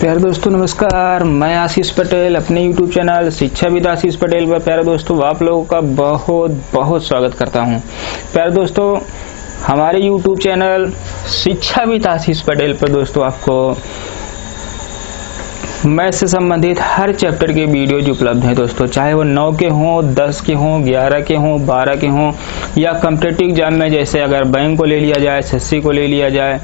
प्यारे दोस्तों नमस्कार, मैं आशीष पटेल अपने YouTube चैनल शिक्षाविद आशीष पटेल पर प्यारे दोस्तों आप लोगों का बहुत बहुत स्वागत करता हूं। प्यारे दोस्तों हमारे YouTube चैनल शिक्षाविद आशीष पटेल पर दोस्तों आपको मैथ से संबंधित हर चैप्टर के वीडियोज उपलब्ध हैं दोस्तों, चाहे वो 9 के हों, 10 के हों, 11 के हों, 12 के हों या कॉम्पिटिटिव एग्जाम में जैसे अगर बैंक को ले लिया जाए, एसएससी को ले लिया जाए,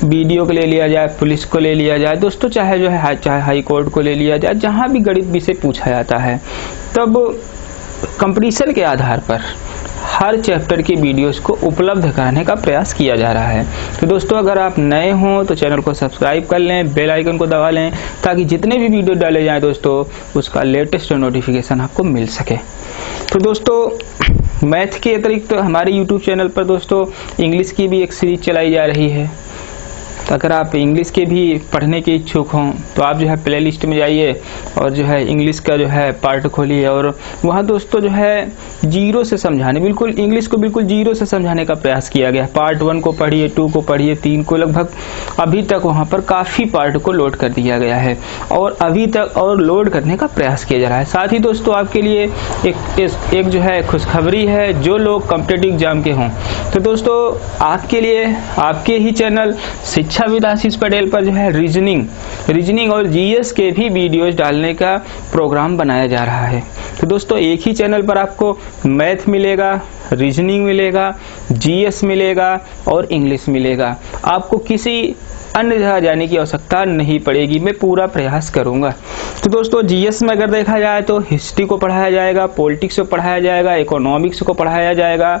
बीडीओ को ले लिया जाए, पुलिस को ले लिया जाए दोस्तों, चाहे हाई कोर्ट को ले लिया जाए, जहां भी गणित विषय पूछा जाता है तब कंपटीशन के आधार पर हर चैप्टर की वीडियोस को उपलब्ध कराने का प्रयास किया जा रहा है। तो दोस्तों अगर आप नए हों तो चैनल को सब्सक्राइब कर लें, बेल आइकन को दबा लें ताकि जितने भी वीडियो डाले जाएं दोस्तों उसका लेटेस्ट नोटिफिकेशन आपको मिल सके। तो दोस्तों मैथ के अतिरिक्त तो हमारे यूट्यूब चैनल पर दोस्तों इंग्लिश की भी एक सीरीज चलाई जा रही है। तो अगर आप इंग्लिश के भी पढ़ने के इच्छुक हों तो आप जो है प्ले लिस्ट में जाइए और जो है इंग्लिश का जो है पार्ट खोलिए और वहाँ दोस्तों जो है जीरो से समझाने, बिल्कुल इंग्लिश को बिल्कुल जीरो से समझाने का प्रयास किया गया। पार्ट 1 को पढ़िए, 2 को पढ़िए, 3 को, लगभग अभी तक वहाँ पर काफ़ी पार्ट को लोड कर दिया गया है और अभी तक और लोड करने का प्रयास किया जा रहा है। साथ ही दोस्तों आपके लिए एक जो है खुशखबरी है, जो लोग कॉम्पिटिटिव एग्जाम के हों तो दोस्तों आपके लिए आपके ही चैनल शिक्षाविद आशीष पटेल पर जो है रीजनिंग और जीएस के भी वीडियोस डालने का प्रोग्राम बनाया जा रहा है। तो दोस्तों एक ही चैनल पर आपको मैथ मिलेगा, रीजनिंग मिलेगा, जीएस मिलेगा और इंग्लिश मिलेगा। आपको किसी अन्य जगह जाने की आवश्यकता नहीं पड़ेगी, मैं पूरा प्रयास करूंगा। तो दोस्तों जीएस में अगर देखा जाए तो हिस्ट्री को पढ़ाया जाएगा, पॉलिटिक्स को पढ़ाया जाएगा, इकोनॉमिक्स को पढ़ाया जाएगा।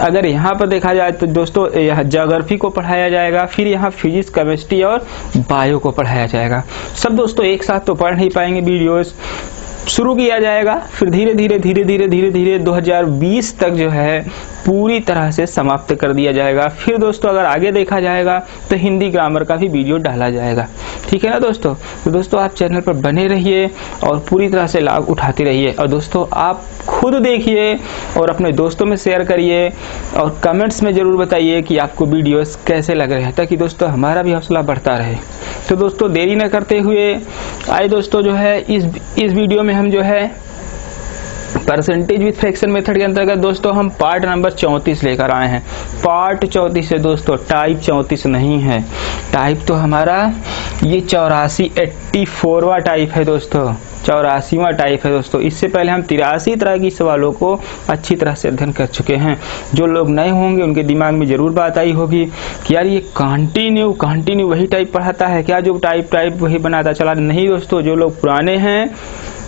अगर यहाँ पर देखा जाए तो दोस्तों यहाँ ज्योग्राफी को पढ़ाया जाएगा, फिर यहाँ फिजिक्स, केमिस्ट्री और बायो को पढ़ाया जाएगा। सब दोस्तों एक साथ तो पढ़ नहीं पाएंगे, वीडियोस शुरू किया जाएगा, फिर धीरे धीरे 2020 तक जो है पूरी तरह से समाप्त कर दिया जाएगा। फिर दोस्तों अगर आगे देखा जाएगा तो हिंदी ग्रामर का भी वीडियो डाला जाएगा, ठीक है ना दोस्तों। तो दोस्तों आप चैनल पर बने रहिए और पूरी तरह से लाभ उठाते रहिए और दोस्तों आप खुद देखिए और अपने दोस्तों में शेयर करिए और कमेंट्स में जरूर बताइए कि आपको वीडियोस कैसे लग रहे हैं, ताकि दोस्तों हमारा भी हौसला बढ़ता रहे। तो दोस्तों देरी न करते हुए आए दोस्तों जो है इस वीडियो में हम जो है परसेंटेज विथ फ्रैक्शन मेथड के अंतर्गत दोस्तों हम पार्ट नंबर 34 लेकर आए हैं। पार्ट 34 है दोस्तों, टाइप 34 नहीं है। टाइप तो हमारा ये 84वां टाइप है दोस्तों, 84वां टाइप है दोस्तों। इससे पहले हम 83 तरह की सवालों को अच्छी तरह से अध्ययन कर चुके हैं। जो लोग नए होंगे उनके दिमाग में जरूर बात आई होगी कि यार ये कंटिन्यू वही टाइप पढ़ाता है क्या, जो टाइप वही बनाता चला। नहीं दोस्तों, जो लोग पुराने हैं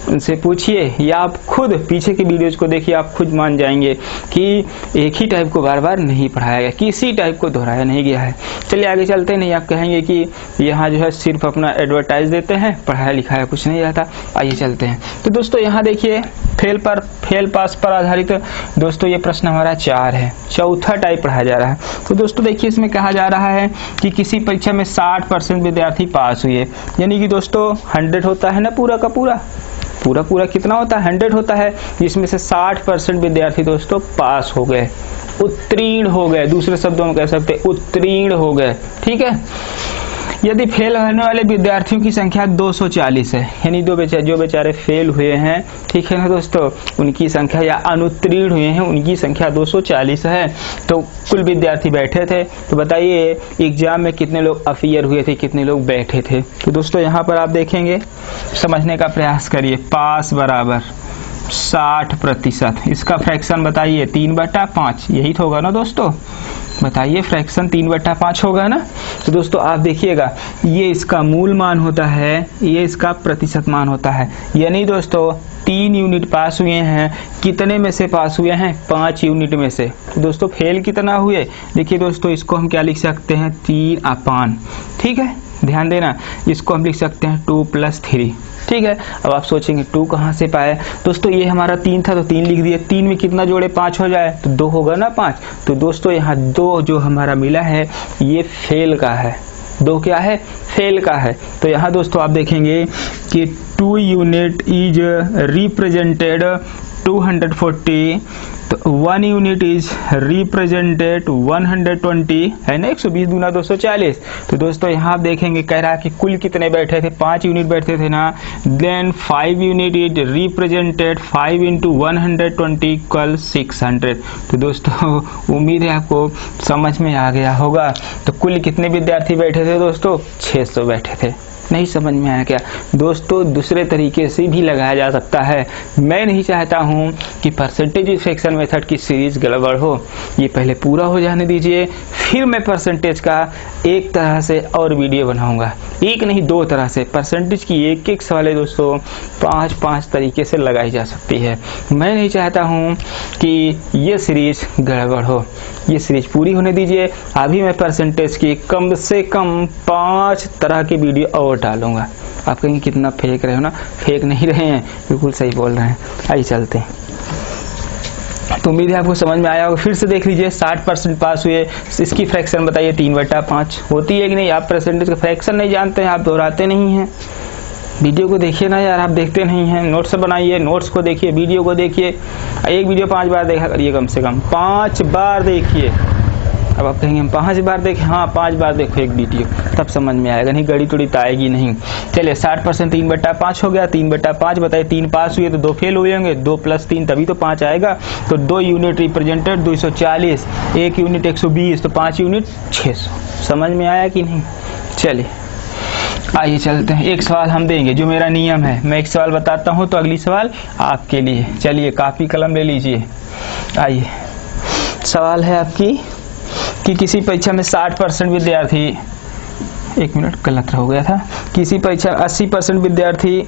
उनसे पूछिए या आप खुद पीछे की वीडियोज को देखिए, आप खुद मान जाएंगे कि एक ही टाइप को बार बार नहीं पढ़ाया गया, किसी टाइप को दोहराया नहीं गया है। चलिए आगे चलते हैं, नहीं आप कहेंगे कि यहाँ जो है सिर्फ अपना एडवर्टाइज देते हैं, पढ़ाया लिखाया कुछ नहीं रहता। आइए चलते हैं। तो दोस्तों यहाँ देखिए फेल पास पर आधारित दोस्तों ये प्रश्न हमारा 4 है, चौथा टाइप पढ़ाया जा रहा है। तो दोस्तों देखिए इसमें कहा जा रहा है कि किसी परीक्षा में 60% विद्यार्थी पास हुए, यानी कि दोस्तों 100 होता है ना, पूरा का पूरा कितना होता है, 100 होता है, जिसमें से 60% विद्यार्थी दोस्तों पास हो गए, उत्तीर्ण हो गए, दूसरे शब्दों में कह सकते उत्तीर्ण हो गए, ठीक है। यदि फेल होने वाले विद्यार्थियों की संख्या 240 है, यानी जो बेचारे फेल हुए हैं, ठीक है ना दोस्तों, उनकी संख्या या अनुत्तीर्ण हुए हैं उनकी संख्या 240 है। तो कुल विद्यार्थी बैठे थे, तो बताइए एग्जाम में कितने लोग अफियर हुए थे, कितने लोग बैठे थे। तो दोस्तों यहाँ पर आप देखेंगे, समझने का प्रयास करिए। पास बराबर 60%, इसका फ्रैक्शन बताइए 3/5, यही तो होगा ना दोस्तों, बताइए फ्रैक्शन 3/5 होगा ना। तो दोस्तों आप देखिएगा ये इसका मूल मान होता है, ये इसका प्रतिशत मान होता है, यानी दोस्तों 3 यूनिट पास हुए हैं, कितने में से पास हुए हैं, 5 यूनिट में से। तो दोस्तों फेल कितना हुए, देखिए दोस्तों इसको हम क्या लिख सकते हैं, 3/5, ठीक है, ध्यान देना। इसको हम लिख सकते हैं 2 + 3, ठीक है। अब आप सोचेंगे 2 कहाँ से पाए, दोस्तों ये हमारा 3 था तो 3 लिख दिए, 3 में कितना जोड़े 5 हो जाए तो 2 होगा ना 5। तो दोस्तों यहाँ 2 जो हमारा मिला है ये फेल का है, 2 क्या है, फेल का है। तो यहाँ दोस्तों आप देखेंगे कि 2 यूनिट इज रिप्रेजेंटेड 240 तो 1 यूनिट इज रिप्रेजेंटेड 120 है ना, 120 दूना 240। तो दोस्तों यहाँ आप देखेंगे कह रहा है कि कुल कितने बैठे थे, 5 यूनिट बैठे थे ना। Then 5 unit is represented 5 into 120 equal 600। तो दोस्तों उम्मीद है आपको समझ में आ गया होगा। तो कुल कितने विद्यार्थी बैठे थे दोस्तों, 600 बैठे थे। नहीं समझ में आया क्या दोस्तों? दूसरे तरीके से भी लगाया जा सकता है। मैं नहीं चाहता हूं कि परसेंटेज फ्रैक्शन मेथड की सीरीज गड़बड़ हो, ये पहले पूरा हो जाने दीजिए, फिर मैं परसेंटेज का एक तरह से और वीडियो बनाऊंगा। एक नहीं 2 तरह से परसेंटेज की एक सवाल है दोस्तों 5 तरीके से लगाई जा सकती है। मैं नहीं चाहता हूं कि ये सीरीज गड़बड़ हो, ये सीरीज पूरी होने दीजिए। अभी मैं परसेंटेज की कम से कम 5 तरह के वीडियो और डालूंगा। आप कहेंगे कितना फेंक रहे हो ना, फेंक नहीं रहे हैं, बिल्कुल सही बोल रहे हैं। आइए चलते हैं। तो उम्मीद है आपको समझ में आया होगा। फिर से देख लीजिए 60% पास हुए, इसकी फ्रैक्शन बताइए 3/5 होती है कि नहीं। आप परसेंटेज का फ्रैक्शन नहीं जानते हैं, आप दोहराते नहीं हैं। वीडियो को देखिए ना यार, आप देखते नहीं हैं। नोट्स बनाइए, नोट्स को देखिए, वीडियो को देखिए। एक वीडियो 5 बार देखा करिए, कम से कम 5 बार देखिए। अब आप कहेंगे हम 5 बार देखें, हाँ 5 बार देखो एक वीडियो, तब समझ में आएगा, नहीं गड़ी तुड़ी तो आएगी नहीं। चलिए 60% 3/5 हो गया। 3/5 बताइए, 3 पास हुए तो 2 फेल हुए होंगे, 2 + 3 तभी तो 5 आएगा। तो 2 यूनिट रिप्रेजेंटेड 240, 1 यूनिट 120, तो 5 यूनिट 600। समझ में आया कि नहीं? चलिए आइए चलते हैं। एक सवाल हम देंगे, जो मेरा नियम है, मैं एक सवाल बताता हूं तो अगली सवाल आपके लिए। चलिए कापी कलम ले लीजिए। आइए सवाल है आपकी कि किसी परीक्षा में 60% विद्यार्थी, 1 मिनट गलत हो गया था, किसी परीक्षा 80% विद्यार्थी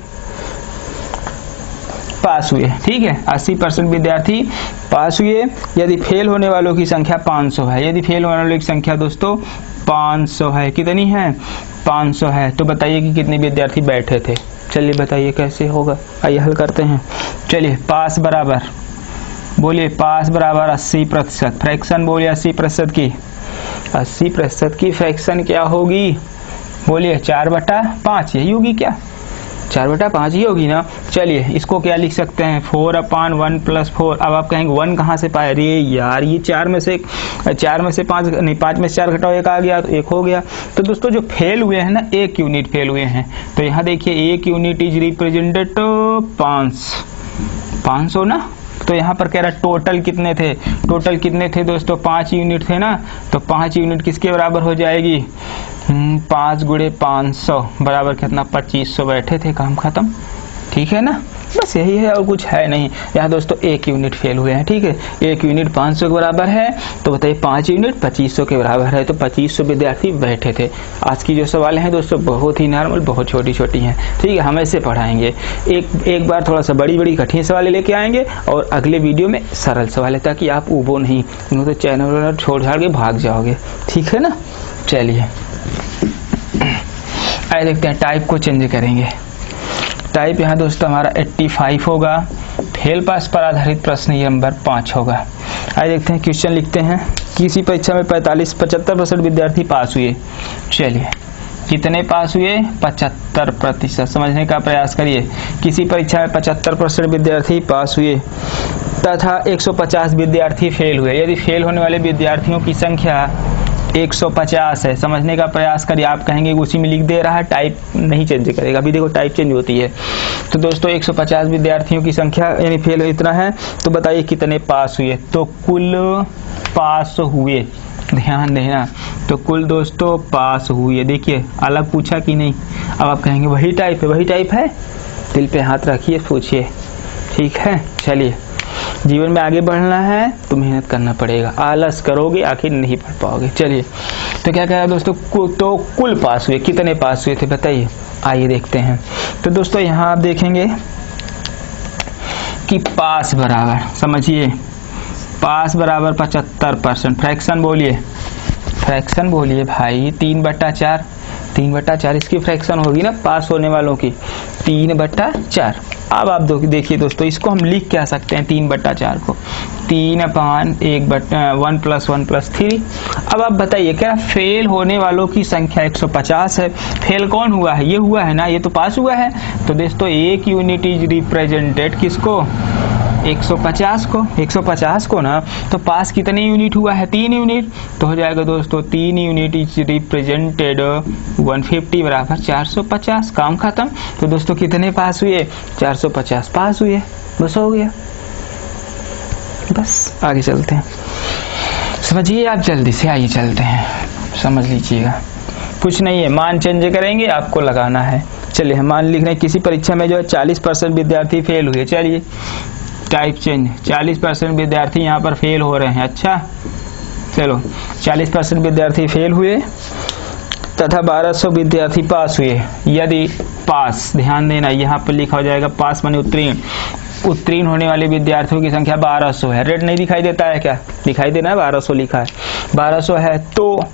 पास हुए। ठीक है, 80% विद्यार्थी पास हुए। यदि फेल होने वालों की संख्या 500 है, यदि फेल होने वालों की संख्या दोस्तों 500 है, कितनी है? 500 है। तो बताइए कि कितने विद्यार्थी बैठे थे। चलिए बताइए कैसे होगा, आइए हल करते हैं। चलिए पास बराबर, बोलिए पास बराबर 80%, फ्रैक्शन बोलिए 80% की, 80% की फ्रैक्शन क्या होगी? बोलिए 4/5, यही होगी क्या? 4/5 ही होगी ना। चलिए इसको क्या लिख सकते हैं, 4/1 + 4। अब आप कहेंगे 1 कहाँ से पाए? अरे यार ये 4 में से 5 नहीं, 5 में से 4 घटाओ 1 आ गया, तो 1 हो गया। तो दोस्तों जो फेल हुए हैं ना, 1 यूनिट फेल हुए हैं, तो यहाँ देखिए 1 यूनिट इज रिप्रेजेंटेड 500 ना। तो यहाँ पर कह रहा है टोटल कितने थे, टोटल कितने थे दोस्तों? 5 यूनिट थे ना। तो 5 यूनिट किसके बराबर हो जाएगी? 5 × 500 बराबर कितना? 2500 बैठे थे, काम खत्म। ठीक है ना, बस यही है और कुछ है नहीं। यहाँ दोस्तों 1 यूनिट फेल हुए हैं। ठीक है, 1 यूनिट 500 के बराबर है, तो बताइए 5 यूनिट 2500 के बराबर है, तो 2500 विद्यार्थी बैठे थे। आज की जो सवाल हैं दोस्तों बहुत ही नॉर्मल, बहुत छोटी छोटी हैं। ठीक है, हम ऐसे पढ़ाएंगे, एक बार थोड़ा सा बड़ी कठिन सवाल लेके आएंगे और अगले वीडियो में सरल सवाल है, ताकि आप उबो नहीं, तो चैनल छोड़ छाड़ के भाग जाओगे। ठीक है ना। चलिए आइए देखते हैं, टाइप को चेंज करेंगे। टाइप यहाँ दोस्तों हमारा 85 होगा। फेल पास पर आधारित प्रश्न ये नंबर 5 होगा। आइए देखते हैं, क्वेश्चन लिखते हैं। किसी परीक्षा में 75% विद्यार्थी पास हुए। चलिए कितने पास हुए? 75%। समझने का प्रयास करिए। किसी परीक्षा में 75% विद्यार्थी पास हुए तथा 150 विद्यार्थी फेल हुए। यदि फेल होने वाले विद्यार्थियों की संख्या 150 है, समझने का प्रयास करिए। आप कहेंगे उसी में लिख दे रहा है, टाइप नहीं चेंज करेगा। अभी देखो टाइप चेंज होती है। तो दोस्तों 150 विद्यार्थियों की संख्या यानी फेल इतना है, तो बताइए कितने पास हुए? तो कुल पास हुए, ध्यान देना, तो कुल दोस्तों पास हुए। देखिए अलग पूछा कि नहीं। अब आप कहेंगे वही टाइप है, वही टाइप है, दिल पे हाथ रखिए, पूछिए। ठीक है, चलिए जीवन में आगे बढ़ना है तो मेहनत करना पड़ेगा, आलस करोगे आखिर नहीं पढ़ पाओगे। चलिए तो क्या कह रहा है दोस्तों, तो कुल पास हुए, कितने पास हुए थे बताइए। आइए देखते हैं। तो दोस्तों यहाँ आप देखेंगे कि पास बराबर, समझिए पास बराबर 75%। फ्रैक्शन बोलिए, फ्रैक्शन बोलिए भाई 3/4, 3/4 इसकी फ्रैक्शन होगी ना पास होने वालों की, 3/4। अब आप देखिए दोस्तों, इसको हम लिख क्या सकते हैं 3/4 को, 3/1 + 1 + 3। अब आप बताइए क्या फेल होने वालों की संख्या 150 है, फेल कौन हुआ है? ये हुआ है ना, ये तो पास हुआ है। तो दोस्तों 1 यूनिट इज रिप्रेजेंटेड किसको? 150 को ना, तो पास कितने यूनिट हुआ है? 3 यूनिट। तो हो जाएगा दोस्तों 3 यूनिट इज रिप्रेजेंटेड 150 बराबर 450। काम खत्म। तो दोस्तों कितने पास हुए? 450 पास हुए। बस हो गया। बस आगे चलते हैं, समझिए आप जल्दी से। आइए चलते हैं, समझ लीजिएगा। कुछ नहीं है, मान चेंज करेंगे, आपको लगाना है। चलिए हम मान लिख रहे हैं किसी परीक्षा में जो है 40% विद्यार्थी फेल हुए। चलिए टाइप चेंज, 40% विद्यार्थी यहाँ पर फेल हो रहे हैं। अच्छा चलो 40% विद्यार्थी फेल हुए तथा 1200 विद्यार्थी पास हुए। यदि पास, ध्यान देना यहाँ पर लिखा हो जाएगा पास माने उत्तीर्ण होने वाले विद्यार्थियों की संख्या 1200 है। रेड नहीं दिखाई देता है क्या? दिखाई देना है, 1200 लिखा है। 1200 है तो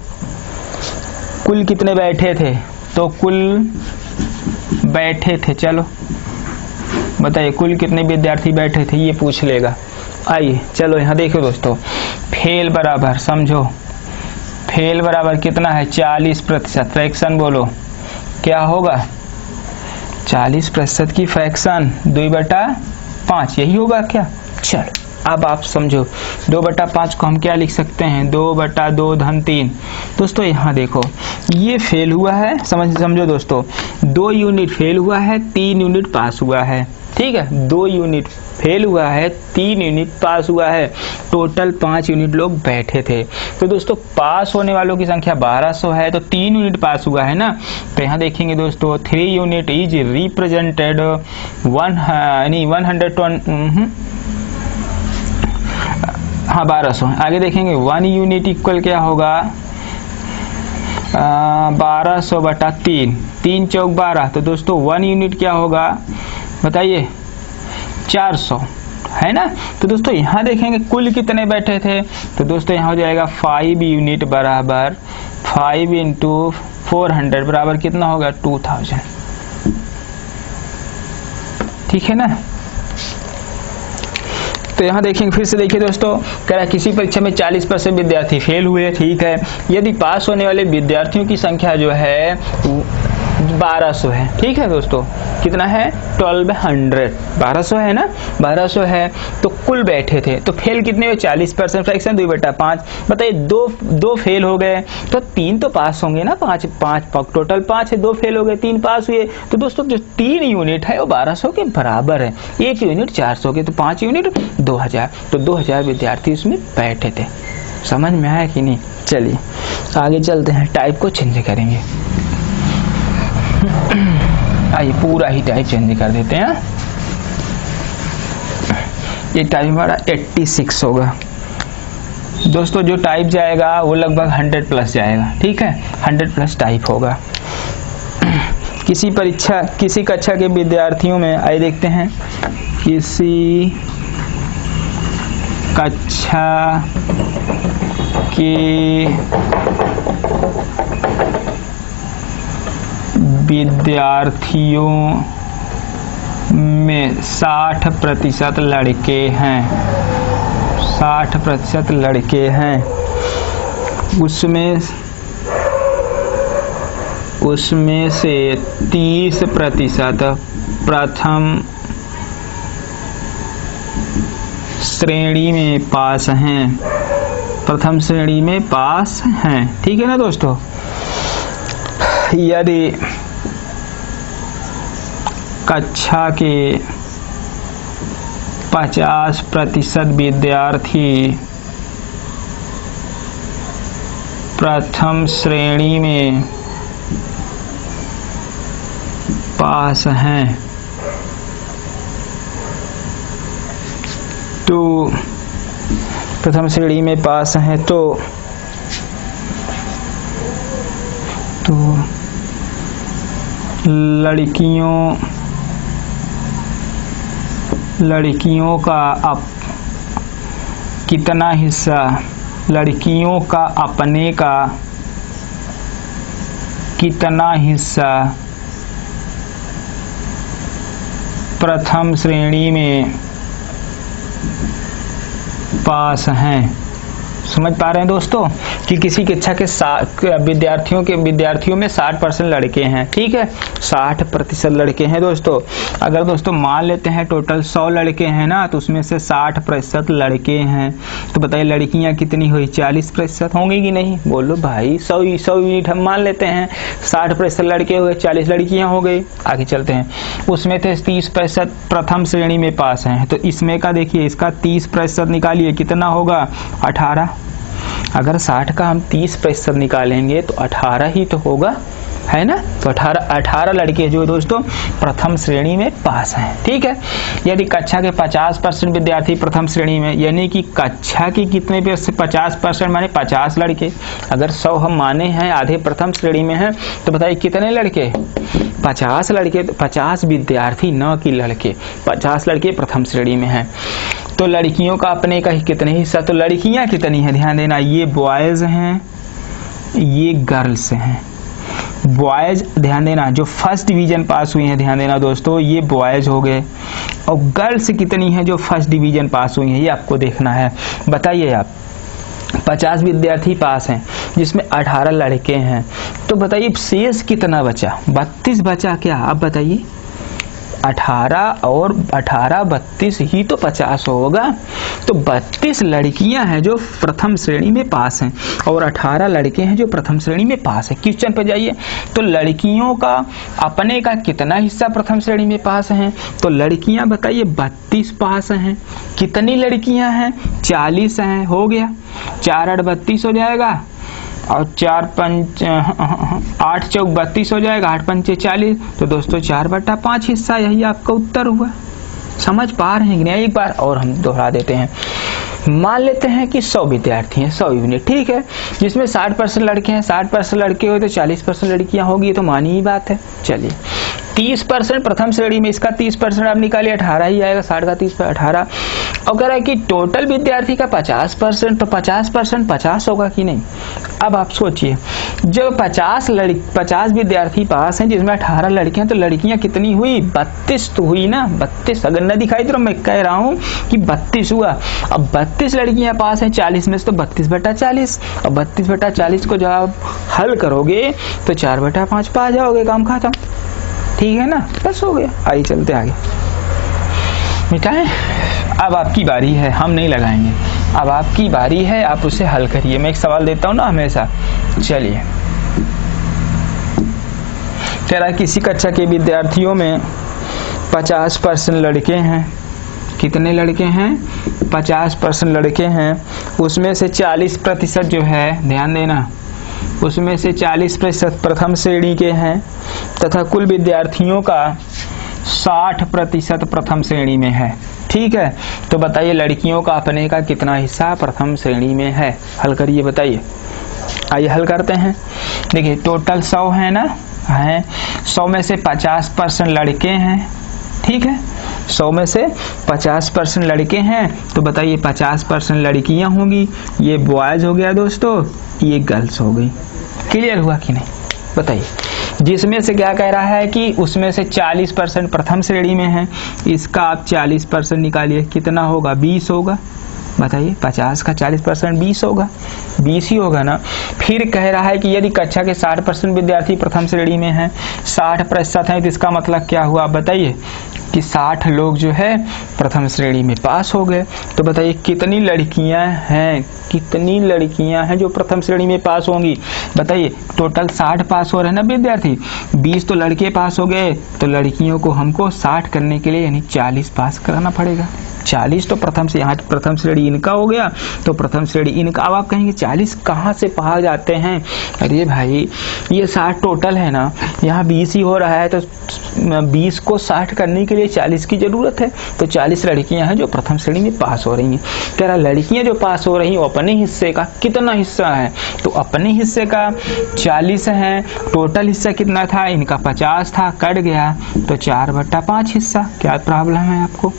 कुल कितने बैठे थे? तो कुल बैठे थे, चलो बताइए कुल कितने विद्यार्थी बैठे थे, ये पूछ लेगा। आइए चलो यहाँ देखो दोस्तों, फेल बराबर, समझो फेल बराबर कितना है? 40%। फ्रैक्शन बोलो क्या होगा? 40% की फ्रैक्शन 2/5, यही होगा क्या? चलो अब आप समझो, 2/5 को हम क्या लिख सकते हैं? 2/2 धन 3। दोस्तों यहाँ देखो, ये फेल हुआ है, समझो दोस्तों, 2 यूनिट फेल हुआ है, 3 यूनिट पास हुआ है। ठीक है, 2 यूनिट फेल हुआ है, 3 यूनिट पास हुआ है, टोटल 5 यूनिट लोग बैठे थे। तो दोस्तों पास होने वालों की संख्या 1200 है, तो 3 यूनिट पास हुआ है ना। तो यहाँ देखेंगे दोस्तों 3 यूनिट इज रिप्रेजेंटेड 1200। आगे देखेंगे 1 यूनिट इक्वल क्या होगा? 1200/3, 3 चौक 12। तो दोस्तों 1 यूनिट क्या होगा बताइए? 400 है ना। तो दोस्तों यहाँ देखेंगे कुल कितने बैठे थे। तो दोस्तों यहाँ हो जाएगा 5 यूनिट बराबर 5 × 400 बराबर कितना होगा? 2000। ठीक है ना। तो यहाँ देखेंगे, फिर से देखिए दोस्तों, कह रहा किसी परीक्षा में 40% विद्यार्थी फेल हुए। ठीक है, यदि पास होने वाले विद्यार्थियों की संख्या जो है 1200 है। ठीक है दोस्तों, कितना है? 1200। 1200 है ना, 1200 है तो कुल बैठे थे। तो फेल कितने हुए? 40%, फ्रैक्शन 2/5। बताइए दो फेल हो गए तो 3 तो पास होंगे ना। 5 टोटल 5 है, 2 फेल हो गए, 3 पास हुए। तो दोस्तों जो 3 यूनिट है वो 1200 के बराबर है। 1 यूनिट 400 के, तो 5 यूनिट 2000। तो 2000 विद्यार्थी उसमें बैठे थे। समझ में आया कि नहीं? चलिए आगे चलते हैं, टाइप को चेंज करेंगे। आइए पूरा ही टाइप चेंज कर देते हैं। ये टाइप हमारा 86 होगा। दोस्तों जो टाइप जाएगा वो लगभग 100 प्लस जाएगा। ठीक है, 100 प्लस टाइप होगा। किसी कक्षा के विद्यार्थियों में, आइए देखते हैं, किसी कक्षा के विद्यार्थियों में 60% लड़के हैं। 60% लड़के हैं। उसमें से 30% प्रथम श्रेणी में पास हैं। प्रथम श्रेणी में पास हैं। ठीक है ना दोस्तों। यदि कक्षा के 50% विद्यार्थी प्रथम श्रेणी में पास हैं तो प्रथम श्रेणी में पास हैं तो लड़कियों का कितना हिस्सा, लड़कियों का अपने का कितना हिस्सा प्रथम श्रेणी में पास हैं। समझ पा रहे हैं दोस्तों कि किसी कक्षा के विद्यार्थियों में 60% लड़के हैं, ठीक है, 60% लड़के हैं दोस्तों। अगर दोस्तों मान लेते हैं टोटल 100 लड़के हैं ना, तो उसमें से 60% लड़के हैं, तो बताइए लड़कियां कितनी हुई? 40% होंगी कि नहीं? बोलो भाई, 100 यूनिट हम मान लेते हैं, 60% लड़के हुए, 40 लड़कियां हो गई। आगे चलते हैं, उसमें थे 30% प्रथम श्रेणी में पास हैं, तो इसमें का देखिए, इसका 30% निकालिए, कितना होगा? 18। अगर 60 का हम 30% निकालेंगे तो 18 ही तो होगा, है ना? तो 18 लड़के जो दोस्तों प्रथम श्रेणी में पास हैं, ठीक है। यदि कक्षा के 50% विद्यार्थी प्रथम श्रेणी में, यानी कि कक्षा की कितने पे 50% माने 50 लड़के, अगर 100 हम माने हैं, आधे प्रथम श्रेणी में हैं, तो बताइए कितने लड़के? 50 लड़के, 50 विद्यार्थी, न कि लड़के, 50 लड़के प्रथम श्रेणी में हैं। तो लड़कियों का अपने का कितने हिस्सा? तो लड़कियां कितनी है? ध्यान देना, ये बॉयज हैं, ये गर्ल्स हैं। बॉयज, ध्यान देना, जो फर्स्ट डिवीजन पास हुई हैं, ध्यान देना दोस्तों, ये बॉयज हो गए। और गर्ल्स कितनी है जो फर्स्ट डिवीजन पास हुई हैं, ये आपको देखना है। बताइए आप, 50 विद्यार्थी पास हैं जिसमें 18 लड़के हैं, तो बताइए शेष कितना बचा? 32 बचा क्या? आप बताइए। 18 और 18 32 ही तो 50 होगा। तो 32 लड़कियां हैं जो प्रथम श्रेणी में पास हैं और 18 लड़के हैं जो प्रथम श्रेणी में पास हैं। क्वेश्चन पे जाइए, तो लड़कियों का अपने का कितना हिस्सा प्रथम श्रेणी में पास हैं? तो लड़कियां बताइए 32 पास हैं। कितनी लड़कियां हैं? 40 हैं। हो गया, 4 8 32 हो जाएगा, और 4 5 8 चौक 32 हो जाएगा, 8 पंचे 40। तो दोस्तों 4/5 हिस्सा, यही आपका उत्तर हुआ। समझ पा रहे हैं कि नहीं? एक बार और हम दोहरा देते हैं। मान लेते हैं कि 100 विद्यार्थी हैं, 100 यूनिट, ठीक है, जिसमें 60% लड़के हैं, 60% लड़के हुए तो 40% लड़कियां होगी, तो मानी ही बात है। चलिए, 30% प्रथम श्रेणी में, इसका 30% आप निकालिए, 18 ही आएगा, 60 का 30 पर 18। अगर है कि टोटल विद्यार्थी का 50%, तो 50% 50 होगा कि नहीं? अब आप सोचिए, जब 50 विद्यार्थी पास हैं जिसमें 18 लड़कियां, तो लड़कियां कितनी हुई? 32 तो हुई ना, 32। अगर न दिखाई तो मैं कह रहा हूं कि 32 हुआ। अब 32 लड़कियां पास हैं 40 में से, तो 32/40, और 32/40 को जब आप हल करोगे तो 4/5 पा जाओगे, काम खत्म, ठीक है ना? बस हो गया। आइए चलते आगे, मिटाएं। अब आपकी बारी है, हम नहीं लगाएंगे, अब आपकी बारी है, आप उसे हल करिए। मैं एक सवाल देता हूं ना हमेशा। चलिए, कह रहा है किसी कक्षा के विद्यार्थियों में 50% लड़के हैं। कितने लड़के हैं? 50% लड़के हैं। उसमें से 40% जो है, ध्यान देना, उसमें से 40% प्रथम श्रेणी के हैं तथा कुल विद्यार्थियों का 60% प्रथम श्रेणी में है, ठीक है। तो बताइए लड़कियों का अपने का कितना हिस्सा प्रथम श्रेणी में है? हल करिए, बताइए। आइए हल करते हैं। देखिए, टोटल 100 है ना, है 100 में से 50% लड़के हैं, ठीक है, 100 में से 50% लड़के हैं, तो बताइए 50% लड़कियां होंगी। ये बॉयज हो गया दोस्तों, ये गर्ल्स हो गई। क्लियर हुआ कि नहीं? बताइए। जिसमें से क्या कह रहा है कि उसमें से 40% प्रथम श्रेणी में है, इसका आप 40% निकालिए, कितना होगा? 20 होगा। बताइए, 50 का 40% 20 होगा, 20 ही होगा ना। फिर कह रहा है कि यदि कक्षा के 60% विद्यार्थी प्रथम श्रेणी में हैं, 60% है, तो इसका मतलब क्या हुआ? बताइए कि 60 लोग जो है प्रथम श्रेणी में पास हो गए। तो बताइए कितनी लड़कियां हैं? कितनी लड़कियां हैं जो प्रथम श्रेणी में पास होंगी? बताइए, टोटल 60 पास हो रहे हैं ना विद्यार्थी, 20 तो लड़के पास हो गए, तो लड़कियों को हमको 60 करने के लिए यानी 40 पास कराना पड़ेगा। 40 तो प्रथम से, यहाँ प्रथम श्रेणी इनका हो गया, तो प्रथम श्रेणी इनका। अब आप कहेंगे 40 कहाँ से पा जाते हैं? अरे भाई, ये 60 टोटल है ना, यहाँ 20 ही हो रहा है, तो 20 को 60 करने के लिए 40 की जरूरत है। तो 40 लड़कियां हैं जो प्रथम श्रेणी में पास हो रही हैं। कह रहा लड़कियां जो पास हो रही हैं वो अपने हिस्से का कितना हिस्सा है? तो अपने हिस्से का 40 है। टोटल हिस्सा कितना था? इनका 50 था, कट गया, तो 4/5 हिस्सा। क्या प्रॉब्लम है आपको?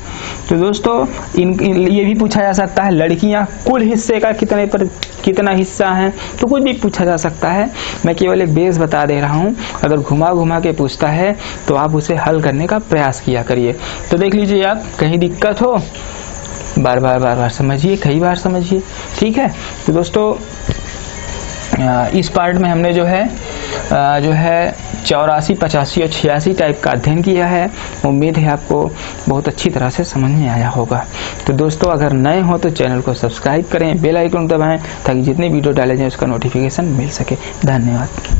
तो दोस्तों ये भी पूछा जा सकता है, लड़कियां कुल हिस्से का कितना हिस्सा है, तो कुछ भी पूछा जा सकता है। मैं केवल एक बेस बता दे रहा हूँ। अगर घुमा घुमा के पूछता है तो आप उसे हल करने का प्रयास किया करिए। तो देख लीजिए आप, कहीं दिक्कत हो बार बार समझिए, कई बार समझिए, ठीक है। तो दोस्तों इस पार्ट में हमने जो है 84, 85 और 86 टाइप का अध्ययन किया है। उम्मीद है आपको बहुत अच्छी तरह से समझ में आया होगा। तो दोस्तों अगर नए हो तो चैनल को सब्सक्राइब करें, बेल आइकन दबाएं ताकि जितने वीडियो डाले जाएं उसका नोटिफिकेशन मिल सके। धन्यवाद।